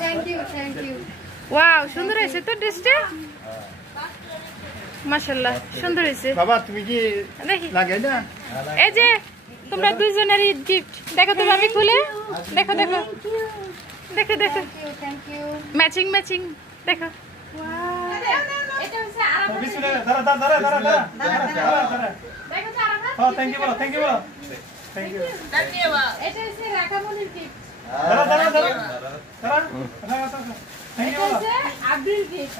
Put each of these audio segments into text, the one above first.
Thank you. Wow, সুন্দর হয়েছে তো ড্রেসটা। মাশাআল্লাহ, সুন্দর হয়েছে। বাবা তুমি কি দেখি লাগাই না? এই যে তোমরা দুইজনেরই গিফট। দেখো তো আমি খুলে দেখো দেখো দেখো দেখো, থ্যাংক ইউ। ম্যাচিং ম্যাচিং দেখো। এটা হচ্ছে আরাফাত। বিসমিল্লাহ, দাঁড়া। দেখো তো আরাফাত। হ্যাঁ, থ্যাংক ইউ বলো। Thank you. এটা হচ্ছে রাকামনির গিফট। দাঁড়া। এটা হচ্ছে আব্দুল গিফট।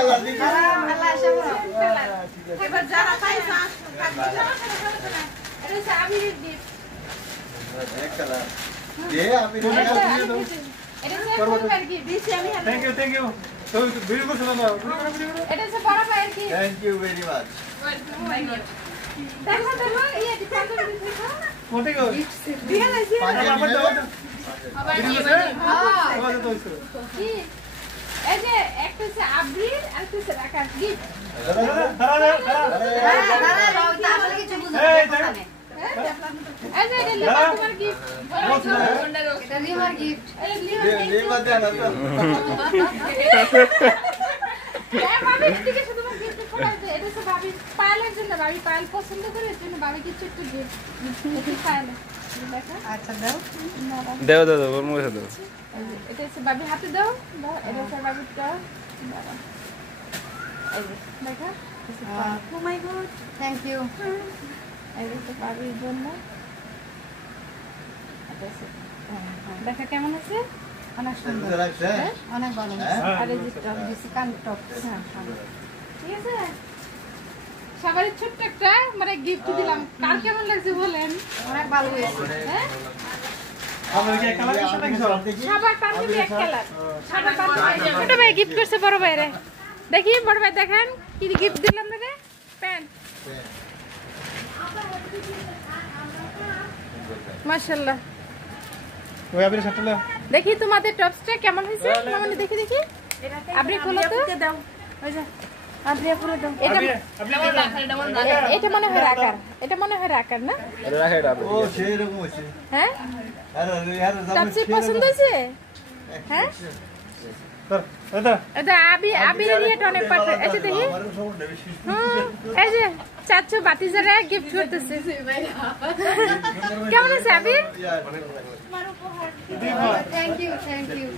আল্লাহ আশা করো। এবার যারা পাইছে এটা হচ্ছে আবিরের গিফট। এটা হচ্ছে ফুলবার গিফট দিছি আমি। Thank you. তো ভিডিও করছ না? এটা হচ্ছে বড় ভাইয়ের gift. Thank you very much. দেখো এই ডিফারেন্ট দেখো। কোটি গো? দিয়ে লাইছি। আমার দাও। কি এই যে একটা হচ্ছে আব্রির আর একটা হচ্ছে রাকার গিফট। দাঁড়া। এই যে এটা লিমা তোমার গিফট। এটা লিমার গিফট। এই লিমা ভাবি ঠিক আছে, তোমার গিফট কোথায়? এটা হচ্ছে ভাবি পায়েলের জন্য। ভাবি পায়েল পছন্দ করে, এর জন্য ভাবি কিছু একটু গিফট। এটা পায়েল দেখো। আচ্ছা দাও। দাও ওর মুখে দাও। এটা হচ্ছে ভাবি হাতে দাও। এটা হচ্ছে ভাবির দাও। এই যে দেখো। ও মাই গড, থ্যাংক ইউ। এই যে ভাবির জন্য। দেখা কেমন আছে? অনেক সুন্দর, অনেক ভালো। আর এই যে টপ দিছি, কান টপ। ঠিক আছে, সবার ছোট্ট একটা মানে গিফট দিলাম। কার কেমন লাগছে বলেন? অনেক ভালো হয়েছে। হ্যাঁ, সবার পাঞ্জাবি এক কালার। সবার পাঞ্জাবি। ছোট ভাই গিফট করছে বড় ভাইরে। দেখি বড় ভাই দেখেন কি গিফট দিলাম তোকে। প্যান্ট। মাশাআল্লাহ। ওই আবির সাথে দেখি তোমাদের টপসটা কেমন হয়েছে মামনি, দেখি আপনি খুলে তো দাও। ওই যে আপনি খুলে দাও। এটা মনে হয় রাকার। এটা মনে হয় রাকার না? ও সেরকম হইছে। হ্যাঁ, यार টপসি পছন্দ হয়েছে? হ্যাঁ, এটা আবির রেট অনেক পারফেক্ট। আচ্ছা দেখি। এই যে চাচু বাতিজারা গিফট করতেছে। কেমন আছে আবির? Thank you.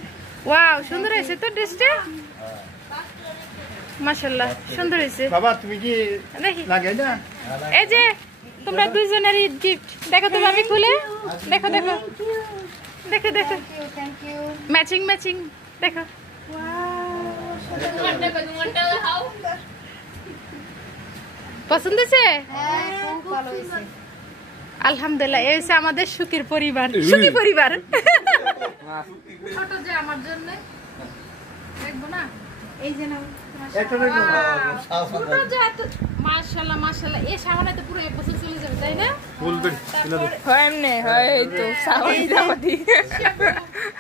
ওয়াও, সুন্দর হয়েছে তো ড্রেসটা। মাশাআল্লাহ, সুন্দর হয়েছে। বাবা তুমি কি দেখি লাগাই না? এই যে তোমরা দুইজনেরই গিফট। দেখো তো আমি খুলে দেখো দেখো দেখো দেখো, থ্যাংক ইউ। ম্যাচিং ম্যাচিং দেখো। পছন্দ হয়েছে? হ্যাঁ, খুব ভালো হয়েছে। আলহামদুলিল্লাহ, এই হচ্ছে আমাদের সুখের পরিবার। সুখী পরিবার। ছোট যে আমার জন্য দেখবো না। এই যে নাও। মাশাআল্লাহ মাশাআল্লাহ, এই সামনে তো পুরো এক বছর চলে যাবে, তাই না? হয় এমনি হয় তো সাবান জামাতি।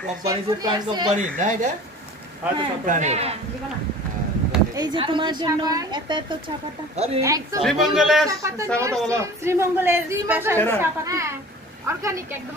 কোম্পানি যে প্রাণ কোম্পানি না এটা? হ্যাঁ তো সব প্রাণী। এই যে তোমার জন্য এত চাপাতা। আরে শ্রীমঙ্গলের সাবাতা বলো। শ্রীমঙ্গলের স্পেশাল চাপাতা। অর্গানিক একদম।